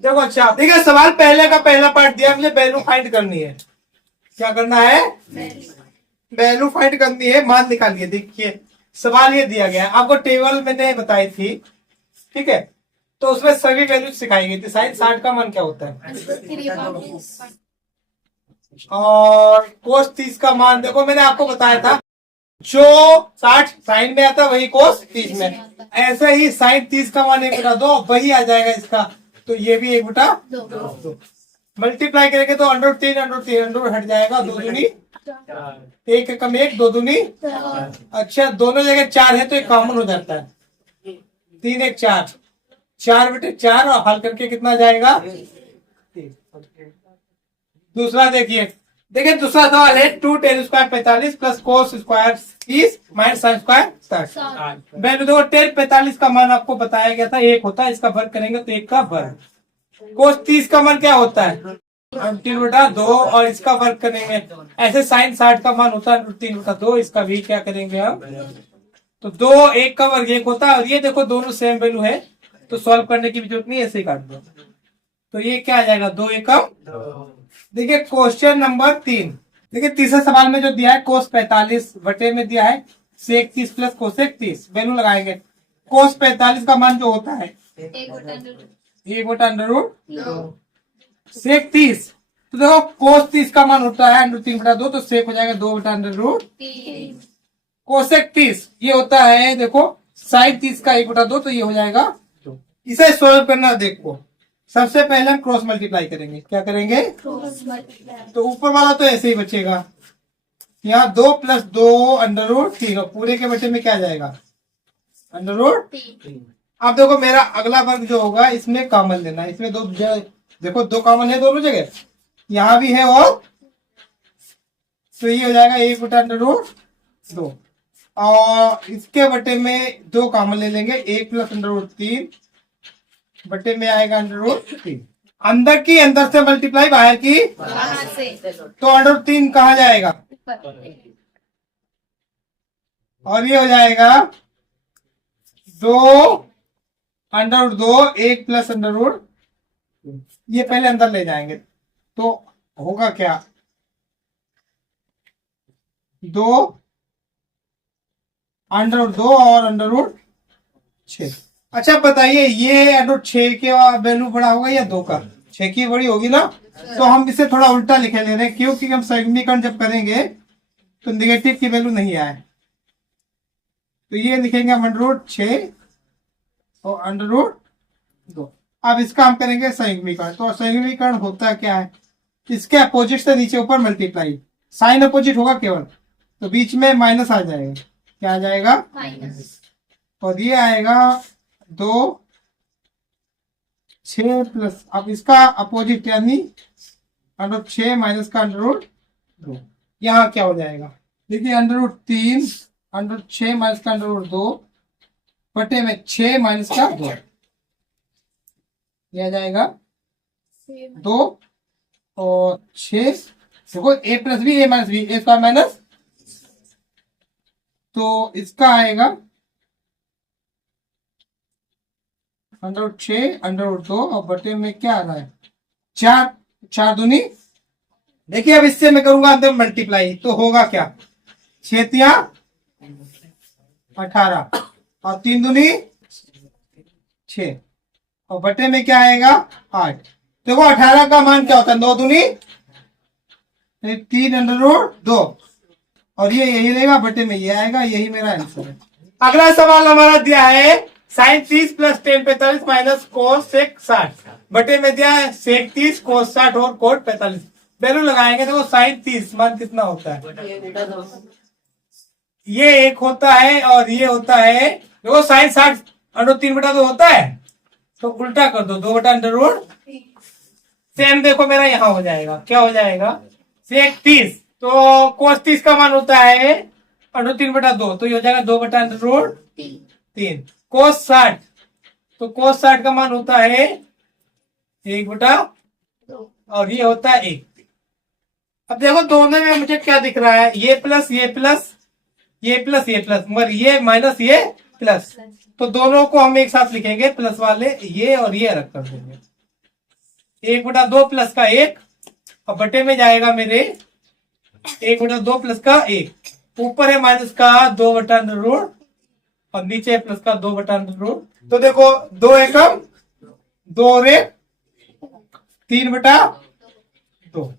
देखो अच्छा, देखिए सवाल पहले का पहला पार्ट दिया, मुझे वैल्यू फाइंड करनी है। क्या करना है? वैल्यू फाइंड करनी है, मान निकालिए। देखिए सवाल ये दिया गया है, आपको टेबल मैंने बताई थी, ठीक है, तो उसमें सभी वैल्यू सिखाई गई थी। साइन 60 का मान क्या होता है, और कोस 30 का मान देखो मैंने आपको बताया था, जो 60 साइन में आता है वही कोस 30 में, ऐसे ही साइन 30 का मान 1/2 वही आ जाएगा इसका, तो ये भी 1/2 मल्टीप्लाई करेंगे तो अंडर हट जाएगा, 2 दूनी 1 कम 1, 2 दूनी। अच्छा दोनों जगह 4 है तो एक कॉमन हो जाता है, 3 1 4, 4/4 और हल करके कितना जाएगा। दूसरा देखिए, देखिए दूसरा सवाल है 2 tan² 45 plus cos square 30 minus sine square 60। Value देखो 10 45 का मान आपको बताया गया था 1 होता है, इसका वर्ग करेंगे तो 1 का वर्ग। कोस 30 का मान क्या होता है 3/2 और इसका वर्ग करेंगे। ऐसे साइन 60 का मान होता है 3/2, इसका भी क्या करेंगे हम, तो 2 1 का वर्ग 1 होता है, और ये देखो दोनों सेम वैल्यू है तो सॉल्व करने की भी जरूरत नहीं, ऐसे ही काट दो, तो ये क्या आ जाएगा 2 1 कम। देखिए क्वेश्चन नंबर 3, देखिए तीसरे सवाल में जो दिया है कोस 45 बटे में दिया है सेक 30 प्लस कोसेक 30, वैल्यू लगाएंगे। कोस 45 का मान जो होता है 1/√2, सेक 30 तो देखो कोस 30 का मान होता है √3/2, तो सेक हो जाएगा 2/√3। कोसेक 30 ये होता है देखो साइन 30 का 1/2, तो ये हो जाएगा। इसे सोल्व करना, देखो सबसे पहले हम क्रॉस मल्टीप्लाई करेंगे। क्या करेंगे? तो ऊपर वाला तो ऐसे ही बचेगा, यहाँ 2 + 2 √3 और पूरे के बटे में क्या जाएगा √3। अब देखो मेरा अगला वर्ग जो होगा इसमें कॉमन लेना है, इसमें दो देखो 2 कॉमन है दोनों जगह, यहाँ भी है, और तो ये हो जाएगा 1/√2 और इसके बटे में 2 कॉमन ले लेंगे, 1 + √3 बटे में आएगा √3। अंदर की अंदर से मल्टीप्लाई बाहर की बाहर से, तो √3 कहाँ जाएगा, और ये हो जाएगा 2 √2 1 + √, ये पहले अंदर ले जाएंगे तो होगा क्या 2 √2 और √6। अच्छा बताइए ये √6 के वैल्यू बड़ा होगा या 2 का, 6 की बड़ी होगी ना, तो हम इसे थोड़ा उल्टा लिखे ले रहे हैं, क्योंकि हम समीकरण जब करेंगे तो निगेटिव की वैल्यू नहीं आए, तो ये लिखेंगे हम √6 और √2। अब इसका हम करेंगे समीकरण, तो समीकरण होता क्या है, इसके अपोजिट से नीचे ऊपर मल्टीप्लाई, साइन अपोजिट होगा केवल, तो बीच में माइनस आ जाएगा, क्या आ जाएगा माइनस, और ये आएगा 2 6 प्लस, अब इसका अपोजिट यानी √6 माइनस का √2, यहाँ क्या हो जाएगा, देखिए √3 √6 माइनस का √2 बटे में 6 माइनस का 2, यह जाएगा 2 और 6, देखो a + b a - b a² minus, तो इसका आएगा √6 √2 और बटे में क्या आ रहा है 4, 4 दूनी, देखिए अब इससे मैं करूंगा अंदर मल्टीप्लाई, तो होगा क्या 6 तिया 18 और 3 दूनी 6 और बटे में क्या आएगा 8। देखो 18 का मान क्या होता है 9 दूनी 3 √2 और ये यही रहेगा, बटे में ये आएगा, यही मेरा आंसर है। अगला सवाल हमारा दिया है sine 30 plus tan 45 minus cos sec 60 बटे में दिया है सेक 30 कोस 60 और कोट 45, वैल्यू लगाएंगे। देखो साइन 30 मान कितना होता है, ये 1 होता है और ये होता है, देखो साइन 60 √3/2 होता है, तो उल्टा कर दो 2/√3। सेम देखो मेरा यहाँ हो जाएगा, क्या हो जाएगा सेक 30, तो कोस 30 का मान होता है √3/2, तो ये हो जाएगा 2/√3। कोस 60, तो कोस 60 का मान होता है 1/2 और ये होता है 1। अब देखो दोनों में मुझे क्या दिख रहा है, ये प्लस ये प्लस ये प्लस ये प्लस, मगर ये माइनस ये प्लस, तो दोनों को हम एक साथ लिखेंगे प्लस वाले, ये और ये अलग कर देंगे, 1/2 प्लस का 1 और बटे में जाएगा मेरे 1/2 प्लस का 1। ऊपर है माइनस का 2/√, और नीचे है प्लस का 2/√। तो देखो 2 एकम 2 रे 3/2,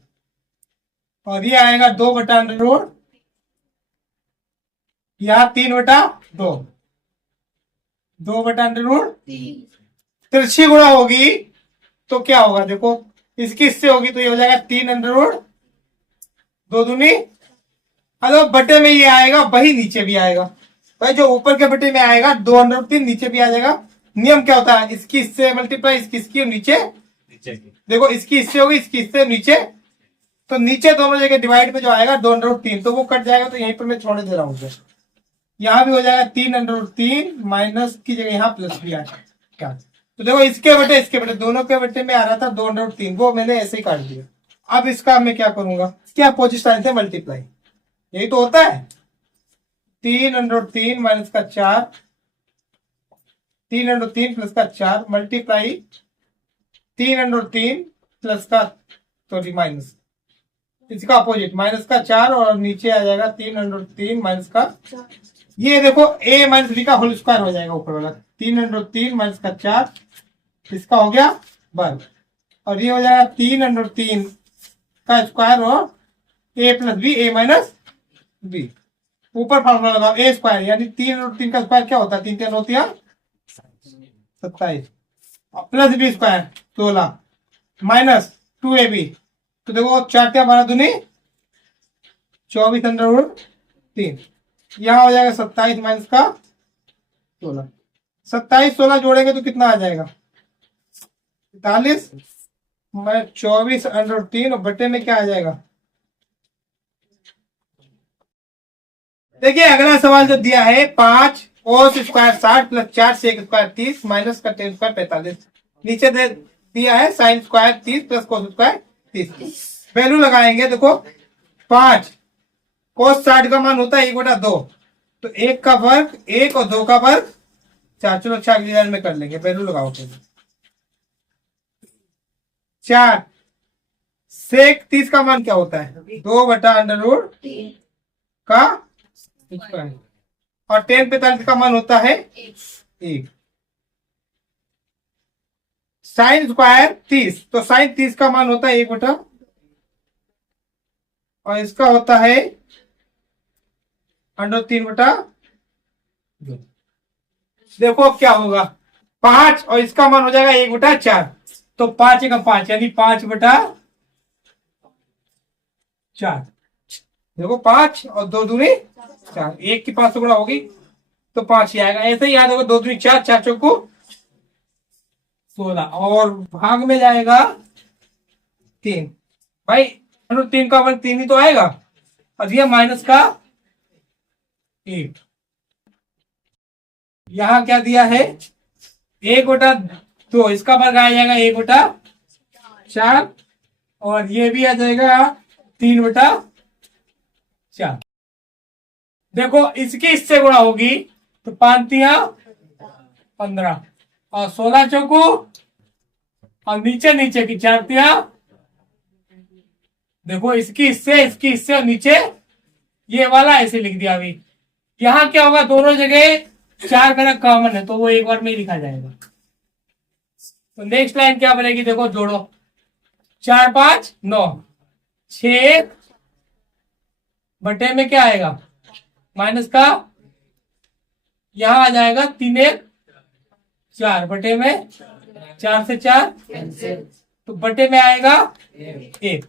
और ये आएगा 2/√, यहाँ 3/2, 2/√3। तिरछी गुणा होगी तो क्या होगा, देखो इसकी इससे होगी तो ये हो जाएगा 3/√, 2 दूनी, अरे बटे में ये आएगा वही नीचे भी आएगा भाई, जो ऊपर के बटे में आएगा 2/√3 नीचे भी आ जाएगा। नियम क्या होता है, इसकी इससे मल्टीप्लाई, इसकी और नीचे, देखो इसकी इससे होगी, इसकी इससे नीचे, तो नीचे दोनों जगह डिवाइड में जो आएगा 2/√3 तो वो कट जाएगा, तो यहीं पर मैं छोड़ दे रहा हूँ। यहाँ भी हो जाएगा 3/√3, माइनस की जगह यहाँ प्लस भी आएगा। तो देखो इसके बटे दोनों के बटे में आ रहा था 2/√3, वो मैंने ऐसे ही काट दिया। अब इसका मैं क्या करूंगा, क्या अपोजिट साइन से मल्टीप्लाई, यही तो होता है। 3/3 माइनस का 4, 3/3 प्लस का 4 मल्टीप्लाई 3/3 प्लस का सॉरी माइनस, इसका अपोजिट माइनस का 4, और नीचे आ जाएगा 3/3 माइनस का, ये देखो a माइनस बी का होल स्क्वायर हो जाएगा ऊपर वाला। 3/3 माइनस का 4, इसका हो गया वर्ग, और ये हो जाएगा 3/3 का स्क्वायर और a plus b, a minus b. ऊपर फॉर्मूला लगाओ a स्क्वायर, यानी 3/3 का स्क्वायर क्या होता है, 3 3 होती है 27, plus B square 16 minus 2ab, तो देखो 4 12 दूनी 24/3, यहाँ हो जाएगा 27 माइनस का 16, 27 16 जोड़ेंगे तो कितना आ जाएगा 45, मैं 24/3, और बटे में क्या आ जाएगा। देखिए अगला सवाल जो दिया है 5 cos square 60 plus 4 sec square 30 minus का tan स्क्वायर 45, नीचे दे दिया है sin square 30 plus cos square 30। Value लगाएंगे, देखो 5 cos 60 का मान होता है 1/2, तो 1 का वर्ग 1 और 2 का वर्ग 4, चलो 4 अगली लाइन में कर लेंगे। वैल्यू लगाओ, 4 sec 30 का मान क्या होता है 2/√3 का स्क्वायर, और tan 45 का मान होता है 1। sin स्क्वायर 30, तो sin 30 का मान होता है 1/, और इसका होता है √3/2। देखो क्या होगा, 5 और इसका मान हो जाएगा 1/4, तो 5 1 5 यानी 5/4, देखो 5 और 2 दूनी 4, 1 की 5 से गुणा होगी तो 5 ही आएगा। ऐसे ही याद होगा 2 दूनी 4, 4 चौको 16, और भाग में जाएगा 3, भाई √3 का वर्ग 3 ही तो आएगा, और ये माइनस का 1, यहाँ क्या दिया है 1/2, इसका वर्ग आ जाएगा 1/4, और ये भी आ जाएगा 3/4। देखो इसकी इससे गुणा होगी तो 5 15, और 16 चौको, और नीचे नीचे की 4 देखो इसकी इससे और नीचे ये वाला ऐसे लिख दिया। अभी यहाँ क्या होगा, दोनों जगह 4 गणक कॉमन है तो वो एक बार में ही लिखा जाएगा। तो नेक्स्ट लाइन क्या बनेगी, देखो जोड़ो 4 5 9, 6 बटे में क्या आएगा माइनस का, यहां आ जाएगा 3 1 4 बटे में 4 से 4, तो बटे में आएगा 1,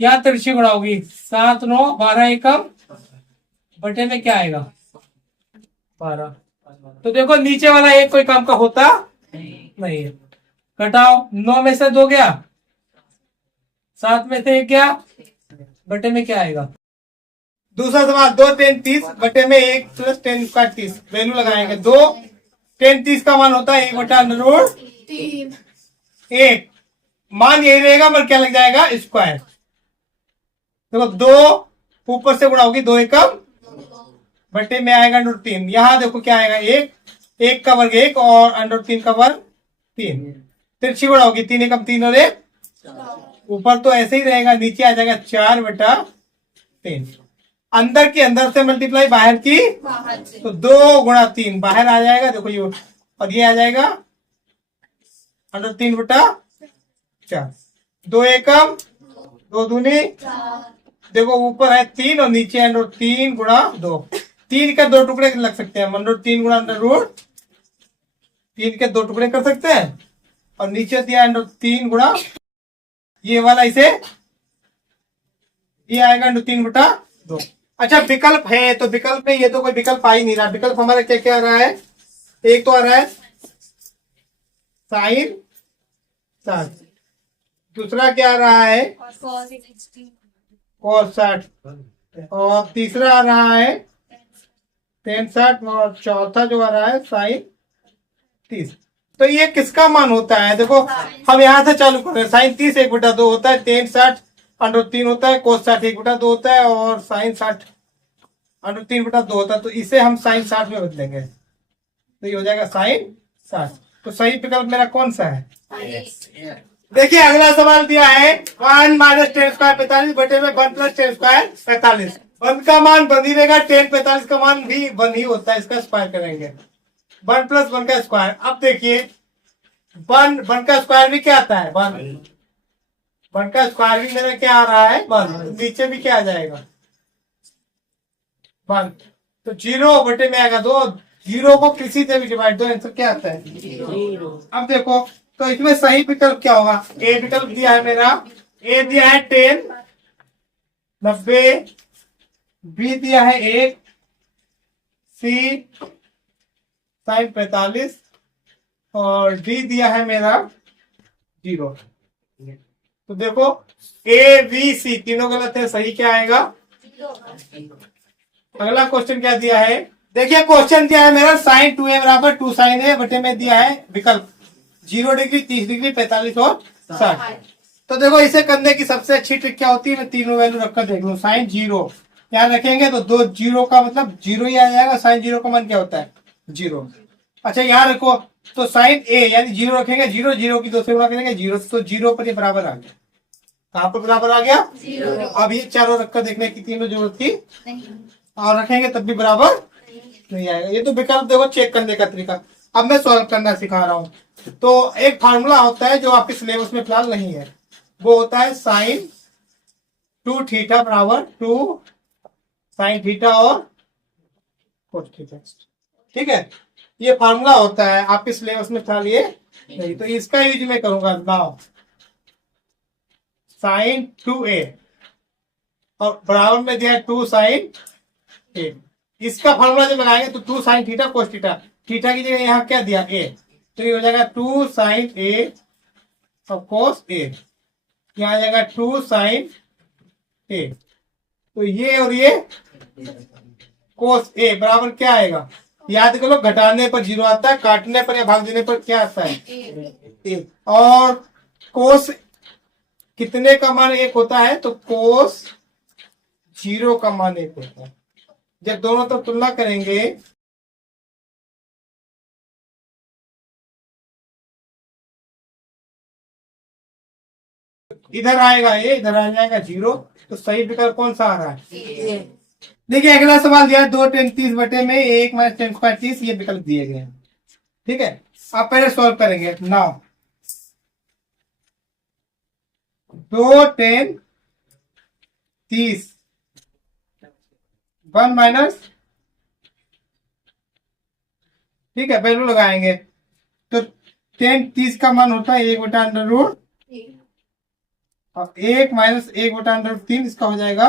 यहाँ तिरछी गुणा होगी 7 9 12 एकम, बटे में क्या आएगा 12। तो देखो नीचे वाला एक कोई काम का होता नहीं है, घटाओ 9 में से 2 गया, 7 में से 1 गया, बटे में क्या आएगा। दूसरा सवाल 2 tan 30 बटे में 1 प्लस tan स्क्वायर 30, वैल्यू लगाएंगे। 2 tan 30 का मान होता है 1/√3, 1 मान यही रहेगा पर क्या लग जाएगा स्क्वायर। देखो 2 ऊपर से गुणा होगी 2 एकम, बटे में आएगा √3, यहाँ देखो क्या आएगा 1 का वर्ग 1 और √3 का वर्ग 3, तिरछी गुणा होगी 3 एकम 3 और 1 ऊपर तो ऐसे ही रहेगा, नीचे आ जाएगा 4/3। अंदर की अंदर से मल्टीप्लाई बाहर की, तो 2 × 3 बाहर आ जाएगा, देखो ये, और ये आ जाएगा √3/4। 2 एकम 2 दूनी, देखो ऊपर है 3 और नीचे है √3 × 2। 3 के 2 टुकड़े लग सकते हैं, √3 × 3 के 2 टुकड़े कर सकते हैं, और नीचे दिया √3 ये वाला, इसे ये आएगा √3/2। अच्छा विकल्प है, तो विकल्प में ये तो कोई विकल्प आ ही नहीं रहा। विकल्प हमारा क्या क्या आ रहा है, एक तो आ रहा है साइन 60, दूसरा क्या आ रहा है cos 60, और तीसरा आ रहा है tan 60, और चौथा जो आ रहा है साइन 30। तो ये किसका मान होता है, देखो हम यहाँ से चालू कर रहे हैं। साइन 30 1/2 होता है, tan 60 √3 होता है, cos 60 1/2 होता है, और साइन 60 √3/2 होता है। तो इसे हम साइन 60 में बदलेंगे, तो ये हो जाएगा साइन 60। तो सही विकल्प मेरा कौन सा है? देखिए अगला सवाल दिया है 1 - tan² 45 बटे में 1 + tan² 45। 1 का मान बंद ही रहेगा, tan 45 का मान भी बंद ही होता है, इसका स्क्वायर करेंगे। 1 + 1 का स्क्वायर। अब देखिए 1 का स्क्वायर भी क्या आता है 1 का स्क्वायर भी मेरा क्या आ रहा है 1, नीचे भी क्या आ जाएगा 1, तो 0 बटे में आएगा 2। 0 को किसी से भी डिवाइड दो, आंसर क्या आता है 0। अब देखो तो इसमें सही विकल्प क्या होगा, ए विकल्प दिया है मेरा, ए दिया है 10 90, बी दिया है 1, सी साइन 45, और डी दिया है मेरा 0। तो देखो ए बी सी तीनों गलत है, सही क्या आएगा। अगला क्वेश्चन क्या दिया है, देखिए क्वेश्चन दिया है मेरा साइन 2a = 2 sin a बटे में दिया है विकल्प 0 डिग्री 30 डिग्री 45 और 60। तो देखो इसे करने की सबसे अच्छी ट्रिक क्या होती है, मैं तीनों वैल्यू रखकर देख लूं। साइन 0 यहाँ रखेंगे तो 2 0 का मतलब 0 ही आ जाएगा, साइन 0 का मान क्या होता है 0। अच्छा यहाँ रखो तो साइन a यानी 0 रखेंगे, 0 0 की 2 से गुणा करेंगे 0, तो 0 पर ये बराबर आ गया। कहाँ पर बराबर आ गया 0। अब ये चारों रखकर देखने की तीनों जरूरत थी, और रखेंगे तब भी बराबर नहीं आएगा। ये तो विकल्प देखो चेक करने का तरीका। अब मैं सॉल्व करना सिखा रहा हूं। तो एक फार्मूला होता है जो आपके सिलेबस में फिलहाल नहीं है, वो होता है साइन 2 थीटा = 2 साइन थीटा और कोस थीटा। ठीक है, ये फार्मूला होता है आपके सिलेबस में फिलहाल ये नहीं, तो इसका यूज मैं करूंगा नाउ। साइन 2a और बराबर में दिया है 2 sin a। इसका फार्मूला जब लगाएंगे तो 2 sin theta cos theta, theta की जगह यहाँ क्या दिया a, तो ये हो जाएगा 2 sin a और कोस a, यहाँ आ जाएगा 2 sin a। तो ये और ये कोस a बराबर क्या आएगा, याद करो घटाने पर 0 आता है, काटने पर या भाग देने पर क्या आता है a। और कोस कितने का मान 1 होता है, तो कोस 0 का मान 1 होता है। जब दोनों तरफ तुलना करेंगे इधर आएगा ये, इधर आ जाएगा 0, तो सही विकल्प कौन सा आ रहा है। देखिए अगला सवाल दिया है 2 tan 30 बटे में 1 - tan² 30, ये विकल्प दिए गए हैं। ठीक है, आप पहले सॉल्व करेंगे नाउ। 2 tan 30 1 माइनस, ठीक है वैल्यू लगाएंगे तो tan 30 का मान होता है 1/√, और 1 - 1/√3, इसका हो जाएगा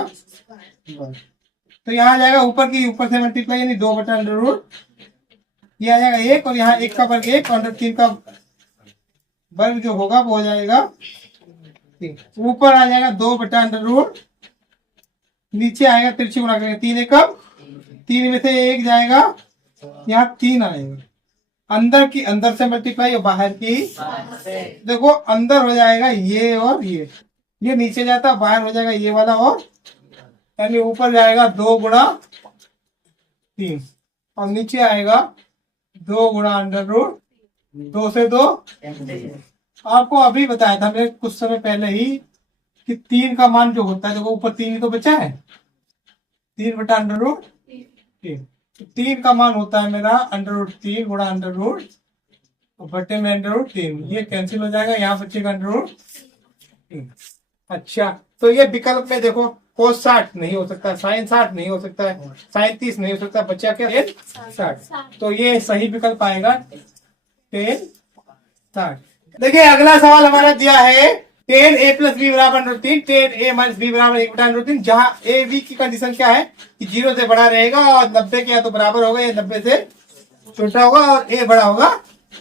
1। तो यहाँ आ जाएगा ऊपर से मल्टीप्लाई यानी 2/√, ये आ जाएगा 1, और यहाँ 1 का वर्ग 1 और 3 का वर्ग जो होगा वो हो जाएगा 3। ऊपर आ जाएगा 2/√, नीचे आएगा तिरछी गुणा करेंगे 3 एकम 3 में से 1 जाएगा, यहाँ 3 आएगा। अंदर की अंदर से मल्टीप्लाई और बाहर की, देखो अंदर हो जाएगा ये और ये नीचे जाता, बाहर हो जाएगा ये वाला, और यानी ऊपर जाएगा 2 × 3 और नीचे आएगा 2 × √, 2 से 2 आपको अभी बताया था मैंने कुछ समय पहले ही कि 3 का मान जो होता है, देखो ऊपर 3 ही तो बचा है, 3/√3। तो 3 का मान होता है मेरा √3 गुणा √ बटे में √3, ये कैंसिल हो जाएगा, यहाँ बचेगा √3। अच्छा, तो ये विकल्प में देखो cos 60 नहीं हो सकता, sin 60 नहीं हो सकता है, sin 30 नहीं हो सकता, बचा क्या? 60। तो ये सही विकल्प आएगा 10/60। देखिए अगला सवाल हमारा दिया है 10a + b = √3, 10a - b = 1/√3, जहां a b की कंडीशन क्या है कि 0 से बड़ा रहेगा और 90 के या तो बराबर होगा या 90 से छोटा होगा और a बड़ा होगा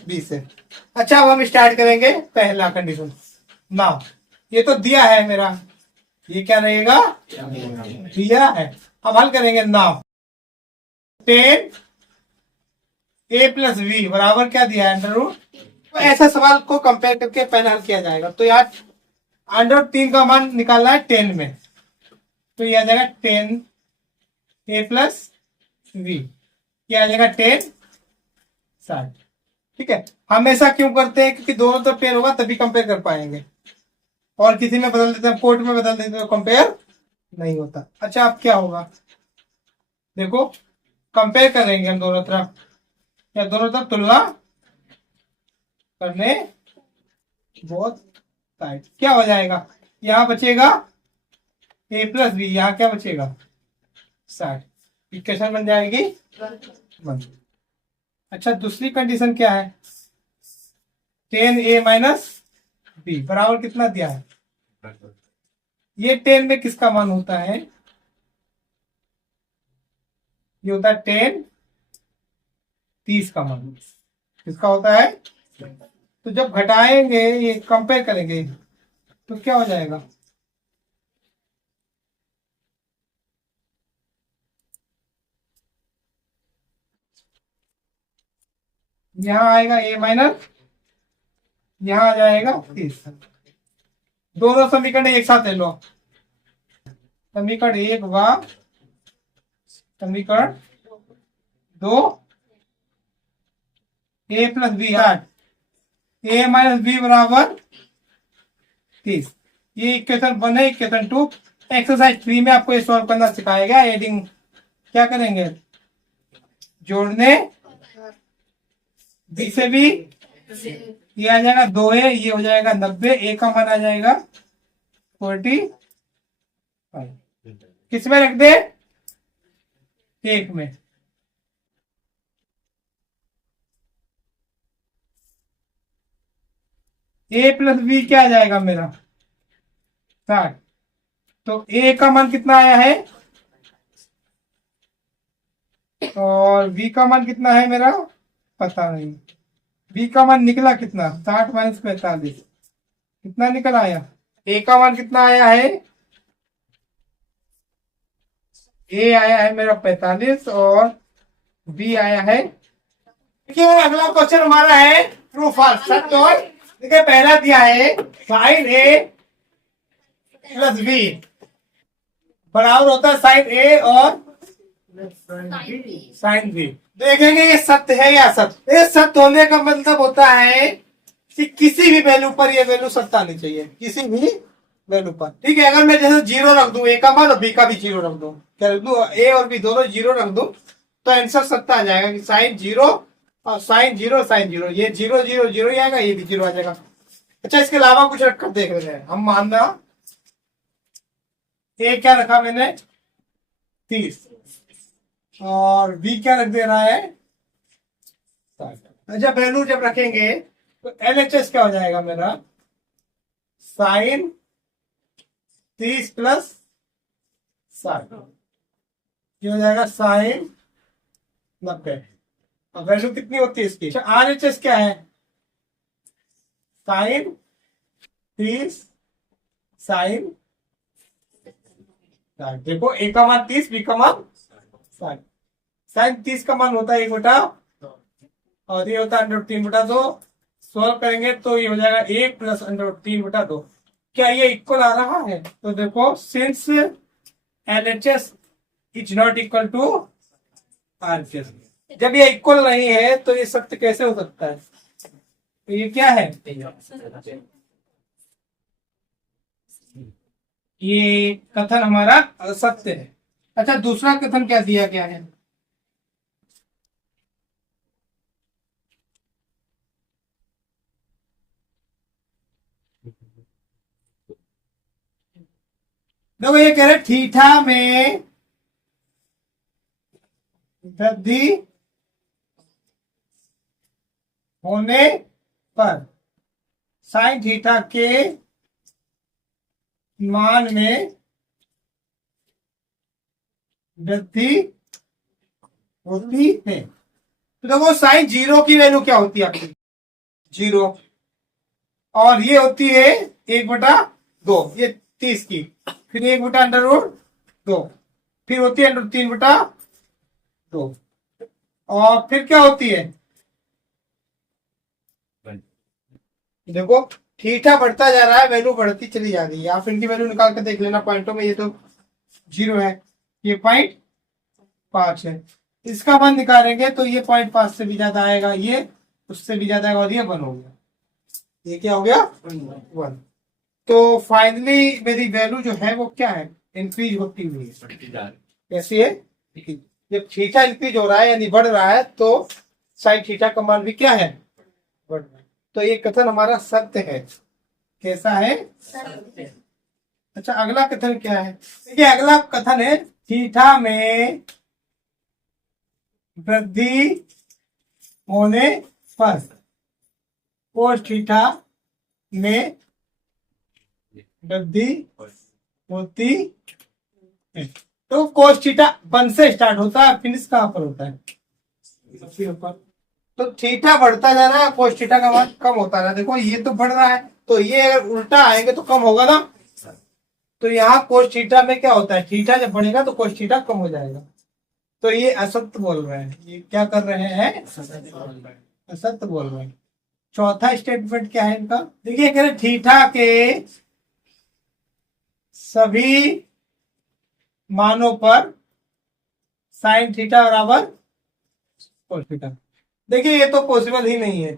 b से। अच्छा, अब हम स्टार्ट करेंगे पहला कंडीशन। नाउ ये तो दिया है मेरा, ये क्या रहेगा? दिया है। अब हल करेंगे। नाउ 10a + b बराबर क्या दिया है? √ तो ऐसा सवाल को कंपेयर करके पहले हल किया जाएगा। तो यार √3 का मान निकालना है 10 में, तो ये आ जाएगा 10a + b, ये आ जाएगा 10/60। ठीक है, हमेशा क्यों करते हैं? क्योंकि दोनों तरफ 10 होगा तभी कंपेयर कर पाएंगे, और किसी में बदल देते हैं, कोट में बदल देते हैं, तो कंपेयर नहीं होता। अच्छा, अब क्या होगा? देखो कंपेयर करेंगे हम दोनों तरफ, या दोनों तरफ तुलना करने बहुत टाइट। क्या हो जाएगा? यहाँ बचेगा a + b, यहाँ क्या बचेगा? 60। इक्वेशन बन जाएगी 1। अच्छा, दूसरी कंडीशन क्या है? 10a - b बराबर कितना दिया है? ये 10 में किसका मान होता है? ये होता है 10 30 का मान। किसका होता है? तो जब घटाएंगे, ये कंपेयर करेंगे, तो क्या हो जाएगा? यहाँ आएगा a-, यहाँ आ जाएगा 30। दोनों समीकरण एक साथ ले लो। समीकरण 1 व समीकरण 2, a + b, a - b बराबर 30। ये इक्वेशन 1 है। इक्वेशन 2, एक्सरसाइज 3 में आपको ये सॉल्व करना सिखाया गया। एडिंग क्या करेंगे? जोड़ने, b से b, ये आ जाएगा 2a, ये हो जाएगा 90, a का मान आ जाएगा 45। किस में रख दे? 1 में। a + b क्या आ जाएगा मेरा? 60। तो a का मान कितना आया है और b का मान कितना है मेरा? पता नहीं। b का मान निकला कितना? 60 - 45, कितना निकल आया? a का मान कितना आया है? a आया है मेरा 45 और b आया है। देखिए अगला क्वेश्चन हमारा है ट्रू फॉल्स, सच और। देखिए पहला दिया है sin a + b बराबर होता है sin a और sin b। देखेंगे ये सत्य है या असत्य। ये सत्य होने का मतलब होता है कि किसी भी वैल्यू पर ये वैल्यू सत्य आनी चाहिए, किसी भी वैल्यू पर। ठीक है, अगर मैं जैसे 0 रख दूं, a का मान और b का भी 0 रख दूं, क्या रख दूं? a और b दोनों 0 रख दूं, तो आंसर सत्य आ जाएगा कि sin 0 और sin 0 sin 0, ये 0 0 0 ही आएगा, ये भी 0 आ जाएगा। अच्छा, इसके अलावा कुछ रखकर देख लेते हैं हम। मानना ए क्या रखा मैंने? 30 और बी क्या रख दे रहा है? 60। जब वैल्यू जब रखेंगे तो LHS क्या हो जाएगा मेरा? sin 30 + 60, ये हो जाएगा sin 90। अब वैल्यू कितनी होती है इसकी? RHS क्या है? sin 30 sin 60। देखो a का मान 30, b का मान 60। sin 30 का मान होता है 1/, और ये होता है √3/2। सॉल्व करेंगे तो ये हो जाएगा 1 + √3/2। क्या ये इक्वल आ रहा है? तो देखो, since LHS is not equal to RHS, जब ये इक्वल नहीं है तो ये सत्य कैसे हो सकता है? तो ये क्या है, ये कथन हमारा असत्य है। अच्छा, दूसरा कथन क्या दिया गया है, देखो ये कह रहे थीटा में वृद्धि होने पर साइन थीटा के मान में वृद्धि होती है। तो देखो साइन जीरो की वैल्यू क्या होती है आपकी, जीरो, और ये होती है 1/2, ये 30 की, फिर 1/√2, फिर होती है √3/2, और फिर क्या होती है, देखो थीटा बढ़ता जा रहा है, वैल्यू बढ़ती चली जा रही है। आप इनकी वैल्यू निकाल के देख लेना पॉइंटों में, ये तो 0 है, ये 0.5 है, इसका मान निकालेंगे तो ये 0.5 से भी ज्यादा आएगा, ये उससे भी ज्यादा आएगा, और ये 1 हो गया, ये क्या हो गया 1। तो फाइनली मेरी वैल्यू जो है वो क्या है, इंक्रीज होती हुई है। कैसी है, जब थीटा इंक्रीज हो रहा है यानी बढ़ रहा है, तो साइन थीटा का मान भी क्या है, बढ़ रहा है। तो ये कथन हमारा सत्य है। कैसा है, सत्य। अच्छा, अगला कथन क्या है, देखिए अगला कथन है थीटा में वृद्धि होने पर कोस थीटा में वृद्धि होती है। तो कोस थीटा 1 से स्टार्ट होता है, फिनिश कहां पर होता है, सबसे ऊपर। तो थीटा बढ़ता जा रहा है, कोस थीटा का मान कम होता रहा है। देखो ये तो बढ़ रहा है, तो ये अगर उल्टा आएंगे तो कम होगा ना। तो यहाँ कोस थीटा में क्या होता है, थीटा जब बढ़ेगा तो कोस थीटा कम हो जाएगा। तो ये असत्य बोल रहे हैं, ये क्या कर रहे हैं, असत्य बोल रहे हैं। चौथा स्टेटमेंट क्या है इनका, देखिए कह रहे थीटा के सभी मानों पर साइन थीटा बराबर कोस थीटा। देखिए ये तो पॉसिबल ही नहीं है।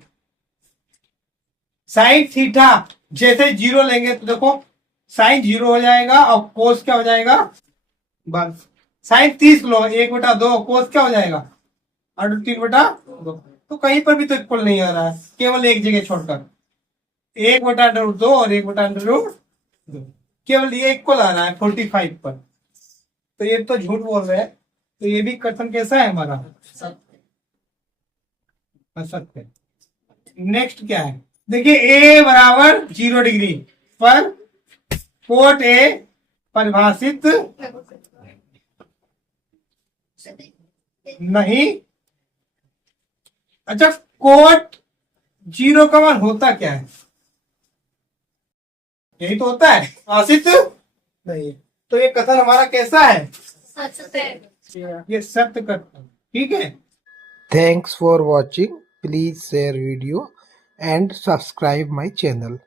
साइन थीटा जैसे 0 लेंगे तो देखो साइन 0 हो जाएगा और कोस क्या हो जाएगा 1। साइन 30 लो, 1/2, कोस क्या हो जाएगा √3/2। तो कहीं पर भी तो इक्वल नहीं आ रहा है, केवल एक जगह छोड़कर 1/√2 और 1/√2, केवल ये इक्वल आ रहा है 45 पर। तो ये तो झूठ बोल रहे हैं। तो ये भी कथन कैसा है हमारा, असत्य। नेक्स्ट क्या है, देखिए ए बराबर 0 डिग्री पर कोट ए परिभाषित नहीं। अच्छा, कोट 0 का मान होता क्या है, यही तो होता है, भाषित नहीं। तो ये कथन हमारा कैसा है, ये सत्य कथन, ठीक है। Thanks for watching. Please share video and subscribe my channel.